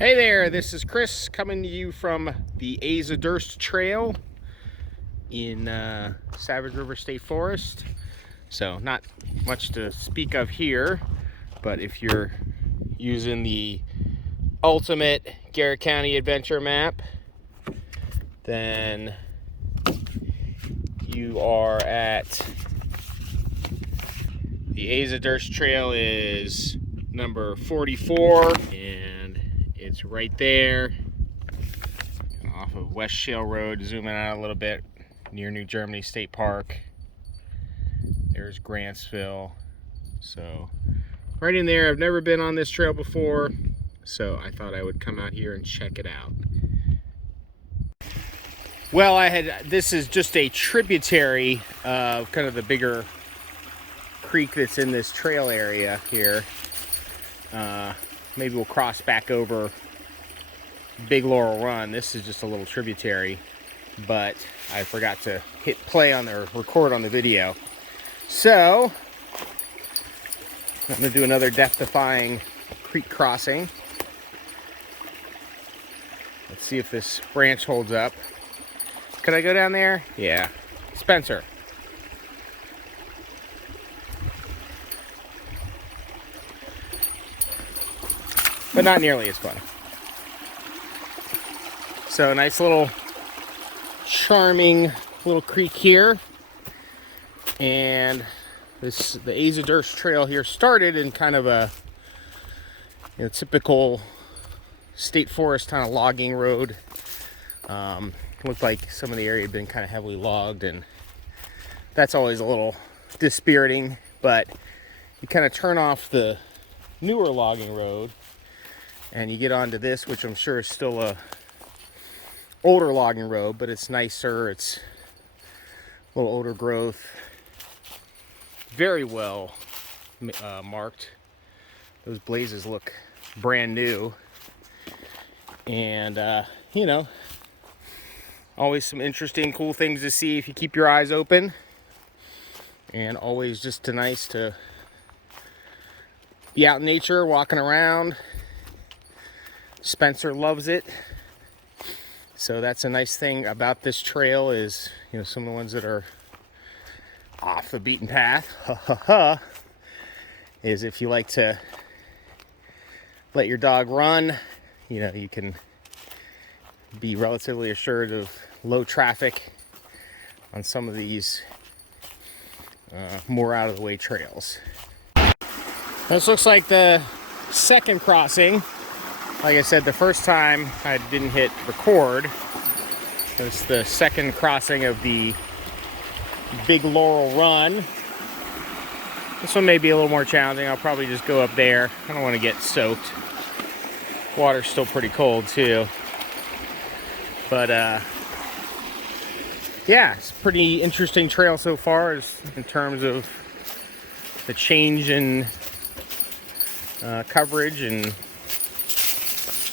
Hey there, this is Chris coming to you from the Asa Durst Trail in Savage River State Forest. So not much to speak of here, but if you're using the ultimate Garrett County adventure map, then you are at the Asa Durst Trail is number 44, and it's right there off of West Shale Road. Zooming out a little bit near New Germany State Park. There's Grantsville. So right in there. I've never been on this trail before, so I thought I would come out here and check it out. Well, this is just a tributary of kind of the bigger creek that's in this trail area here. Maybe we'll cross back over Big Laurel Run. This is just a little tributary, but I forgot to hit play on the record on the video. So I'm gonna do another death-defying creek crossing. Let's see if this branch holds up. Could I go down there? Yeah. Spencer. But not nearly as fun. So a nice little charming little creek here. And the Asa Durst Trail here started in kind of a typical state forest kind of logging road. Looked like some of the area had been kind of heavily logged, and that's always a little dispiriting. But you kind of turn off the newer logging road and you get onto this, which I'm sure is still a older logging road, but it's nicer. It's a little older growth, very well marked. Those blazes look brand new, and always some interesting, cool things to see if you keep your eyes open, and always just nice to be out in nature, walking around. Spencer loves it. So that's a nice thing about this trail is, some of the ones that are off the beaten path, is if you like to let your dog run, you can be relatively assured of low traffic on some of these more out of the way trails. This looks like the second crossing. Like I said, the first time I didn't hit record. It's the second crossing of the Big Laurel Run. This one may be a little more challenging. I'll probably just go up there. I don't want to get soaked. Water's still pretty cold too. But yeah, it's a pretty interesting trail so far in terms of the change in coverage and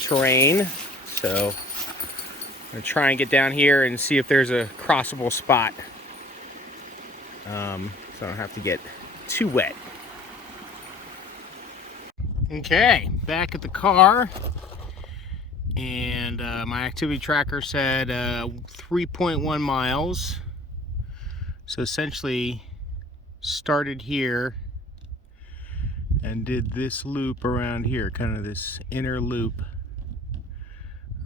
terrain. So I'm gonna try and get down here and see if there's a crossable spot, so I don't have to get too wet. Okay, back at the car, and my activity tracker said 3.1 miles. So essentially started here and did this loop around here, kind of this inner loop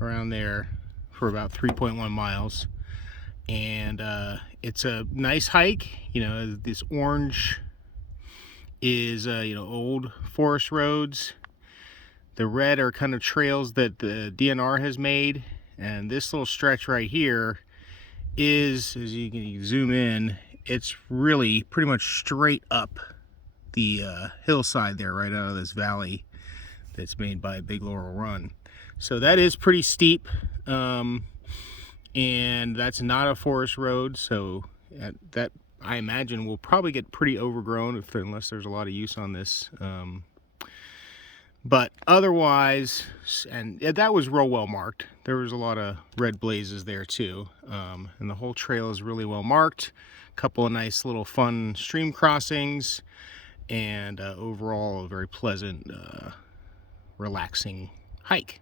around there for about 3.1 miles. And it's a nice hike. This orange is old forest roads. The red are kind of trails that the DNR has made, and this little stretch right here is, as you can zoom in, it's really pretty much straight up the hillside there, right out of this valley that's made by Big Laurel Run. So that is pretty steep, and that's not a forest road, so that I imagine will probably get pretty overgrown unless there's a lot of use on this. But otherwise, and that was real well marked. There was a lot of red blazes there too, and the whole trail is really well marked. A couple of nice little fun stream crossings, and overall a very pleasant, relaxing hike.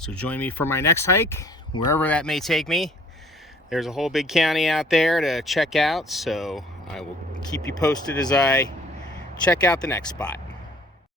So join me for my next hike, wherever that may take me. There's a whole big county out there to check out, so I will keep you posted as I check out the next spot.